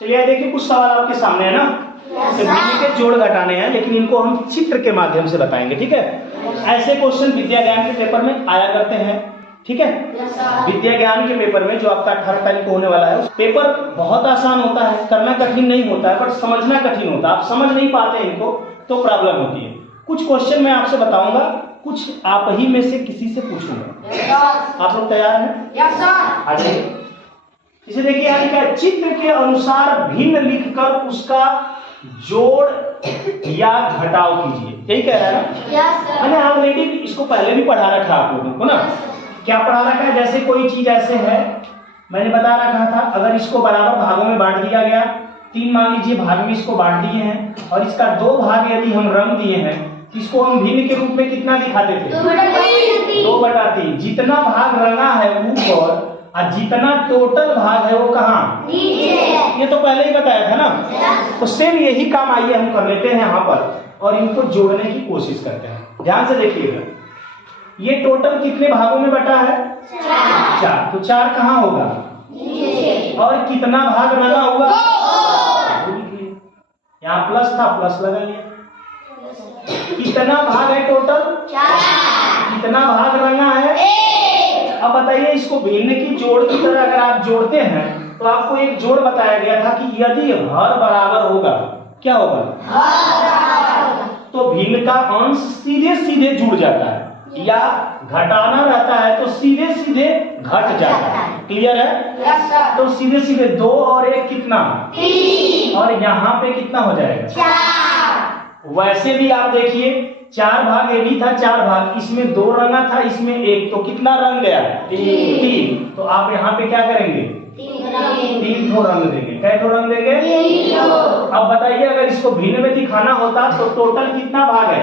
चलिए देखिए कुछ सवाल आपके सामने है ना, भिन्न के जोड़ घटाने हैं, लेकिन इनको हम चित्र के माध्यम से बताएंगे। ठीक है, ऐसे क्वेश्चन विद्या ज्ञान के पेपर में आया करते हैं। ठीक है, विद्या ज्ञान के पेपर में जो आपका 18 तारीख को होने वाला है, उस पेपर बहुत आसान होता है, करना कठिन नहीं होता है, पर समझना कठिन होता है। आप समझ नहीं पाते इनको तो प्रॉब्लम होती है। कुछ क्वेश्चन मैं आपसे बताऊंगा, कुछ आप ही में से किसी से पूछूंगा। आप लोग तैयार हैं? Yes sir. आ जाइए। इसे देखिए, यहाँ लिखा है चित्र के अनुसार भिन्न लिखकर उसका जोड़ या घटाव कीजिए। यही कह रहा है ना? Yes sir. मैंने ऑलरेडी इसको पहले भी पढ़ा रखा आप लोगों को ना। क्या पढ़ा रखा है? जैसे कोई चीज ऐसे है, मैंने बता रखा था, अगर इसको बराबर भागों में बांट दिया गया, 3 मान लीजिए भाग में इसको बांट दिए हैं, और इसका 2 भाग यदि हम रंग दिए हैं, इसको हम भिन्न के रूप में कितना दिखाते थे? 2/3। जितना भाग रंगा है ऊपर और जितना टोटल भाग है वो कहाँ? नीचे। ये तो पहले ही बताया था ना। तो सेम यही काम आइए हम कर लेते हैं यहाँ पर, और इनको जोड़ने की कोशिश करते हैं। ध्यान से देखिएगा, ये टोटल कितने भागों में बटा है? 4। तो 4 कहाँ होगा? नीचे। और कितना भाग रंगा हुआ? यहाँ प्लस था, प्लस लगा लिया। कितना भाग है टोटल? 4। कितना भाग रंगा है? 1। अब बताइए, इसको भिन्न की जोड़ की तरह अगर आप जोड़ते हैं तो आपको एक जोड़ बताया गया था कि यदि हर बराबर होगा, क्या होगा? तो भिन्न का अंश सीधे सीधे जुड़ जाता है, या घटाना रहता है तो सीधे सीधे घट जाता है। क्लियर है? Yes sir. तो सीधे सीधे 2 और 1 कितना? 3। और यहाँ पे कितना हो जाएगा? 4। वैसे भी आप देखिए, 4 भाग ये भी था, 4 भाग, इसमें 2 रंगा था, इसमें 1, तो कितना रंग गया? 3। तो आप यहाँ पे क्या करेंगे? 3 ठो रंग देंगे। कै ठो रंग देंगे? 3। अब बताइए, अगर इसको भिन्न में दिखाना होता तो टोटल कितना भाग है?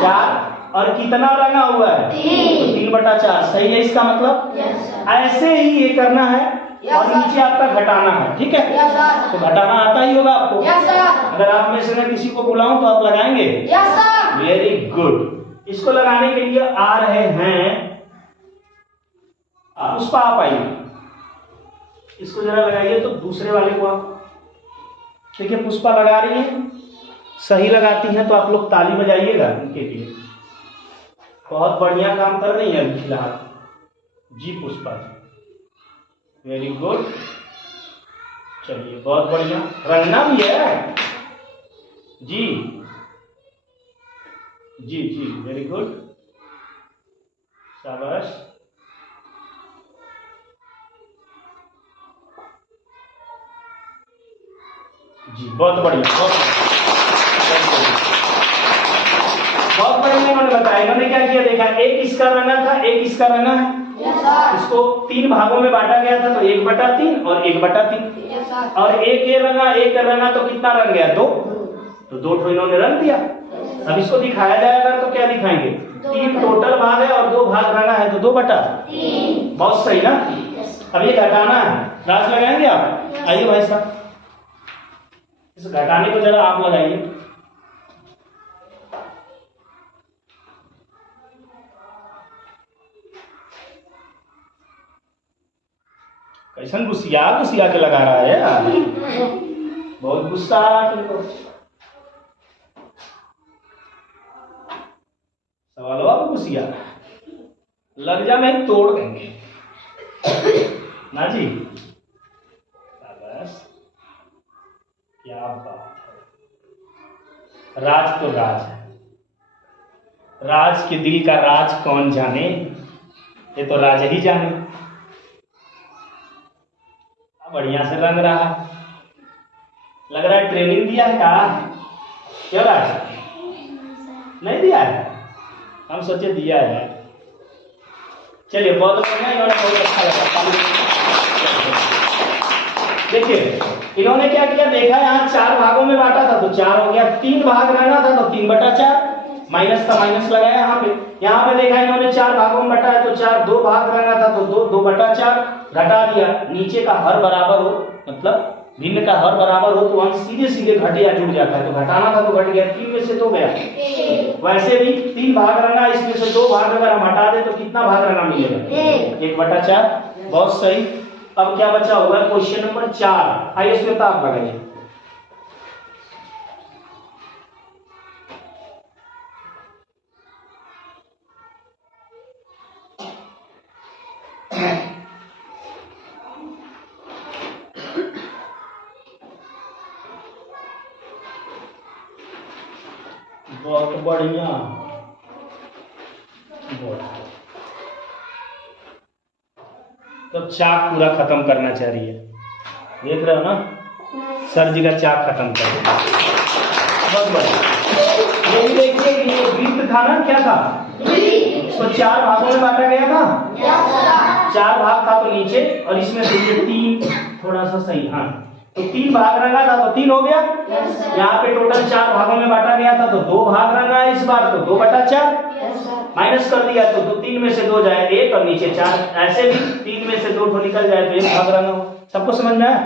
4। और कितना रंगा हुआ है? 3/4। सही है इसका मतलब? Yes sir. ऐसे ही ये करना है, और नीचे आपका घटाना है। ठीक है, यस सर। तो घटाना आता ही होगा आपको। Yes sir. अगर आप में से मैं किसी को बुलाऊं तो आप लगाएंगे? Yes sir. Very good. इसको लगाने के लिए आ रहे हैं पुष्पा, आप आइए, इसको जरा लगाइए तो दूसरे वाले को आप देखिए। पुष्पा लगा रही है, सही लगाती हैं तो आप लोग ताली बजाइएगा उनके लिए। बहुत बढ़िया काम कर रही है अभी फिलहाल जी पुष्पा जी, वेरी गुड। चलिए बहुत बढ़िया, रंगना भी है जी जी जी, वेरी गुड, शाबाश। जी बहुत बढ़िया, बहुत बढ़िया इन्होंने बताया। इन्होंने क्या किया देखा, एक इसका रंगा था, एक इसका रंगा है। Yes sir. इसको 3 भागों में बांटा गया था, तो 1/3 और 1/3। Yes sir. और एक ये रंगा, एक रंगा, तो कितना रंग गया? 2। तो 2 ठो इन्होंने रंग दिया। अब इसको दिखाया जाएगा तो क्या दिखाएंगे? 3 टोटल भाग है और 2 भाग रंगा है, तो 2/3। बहुत सही ना। अब ये घटाना है, राज लगाएंगे आप? आइए भाई साहब, इस घटाने को जरा आप लगाइए। कैसन गुस्सिया गुस्सिया के लगा रहा है यार, बहुत गुस्सा आ रहा है तुमको। सवाल आप गुस्सिया लग जा, मैं तोड़ देंगे ना जी। बस क्या बात है, राज तो राज है, राज के दिल का राज कौन जाने, ये तो राज ही जाने। बढ़िया से रंग रहा, लग रहा है ट्रेनिंग दिया है का? क्यों राज नहीं दिया है? हम सोचे दिया है। चलिए बहुत बढ़िया, इन्होंने बहुत अच्छा लगा। देखिए इन्होंने क्या किया देखा, यहाँ 4 भागों में बांटा था तो 4 हो गया, 3 भाग रहना था तो 3/4, माइनस का माइनस लगाया यहाँ पे। यहाँ पे देखा इन्होंने 4 भागों में बटा है तो 4, 2 भाग रहना था तो 2/4 घटा दिया। नीचे का हर बराबर हो, मतलब भिन्न का हर बराबर हो तो अंश सीधे सीधे घट या जुड़ जाता है, तो घटाना था तो घट गया, 3 में से 2 गया। वैसे भी 3 भाग रंगा, इसमें से 2 भाग अगर हम हटा दे तो कितना भाग रंगा मिलेगा? 1/4। बहुत सही। अब क्या बचा हुआ है? Question number 4। आइए श्वेता आप लगाइए। बहुत बढ़िया, तो चाक पूरा खत्म करना चाहिए। देख रहे हो ना, सर जी का चाक खत्म कर दिया। बहुत बढ़िया। ये भी देखिए कि ये वृत्त था ना, क्या था? इसको 4 भागों में बांटा गया था। 4 भाग था तो नीचे, और इसमें से ये 3 थोड़ा सा सही, हाँ, तो 3 भाग रंगा था तो 3 हो गया। यहाँ पे टोटल 4 भागों में बांटा गया था तो 2 भाग रंगा है इस बार, तो 2/4 माइनस कर दिया तो 3 में से 2 जाए 1 और नीचे 4। ऐसे भी 3 में से 2 निकल जाए तो 1 भाग रंगा हो। सबको समझ में आया?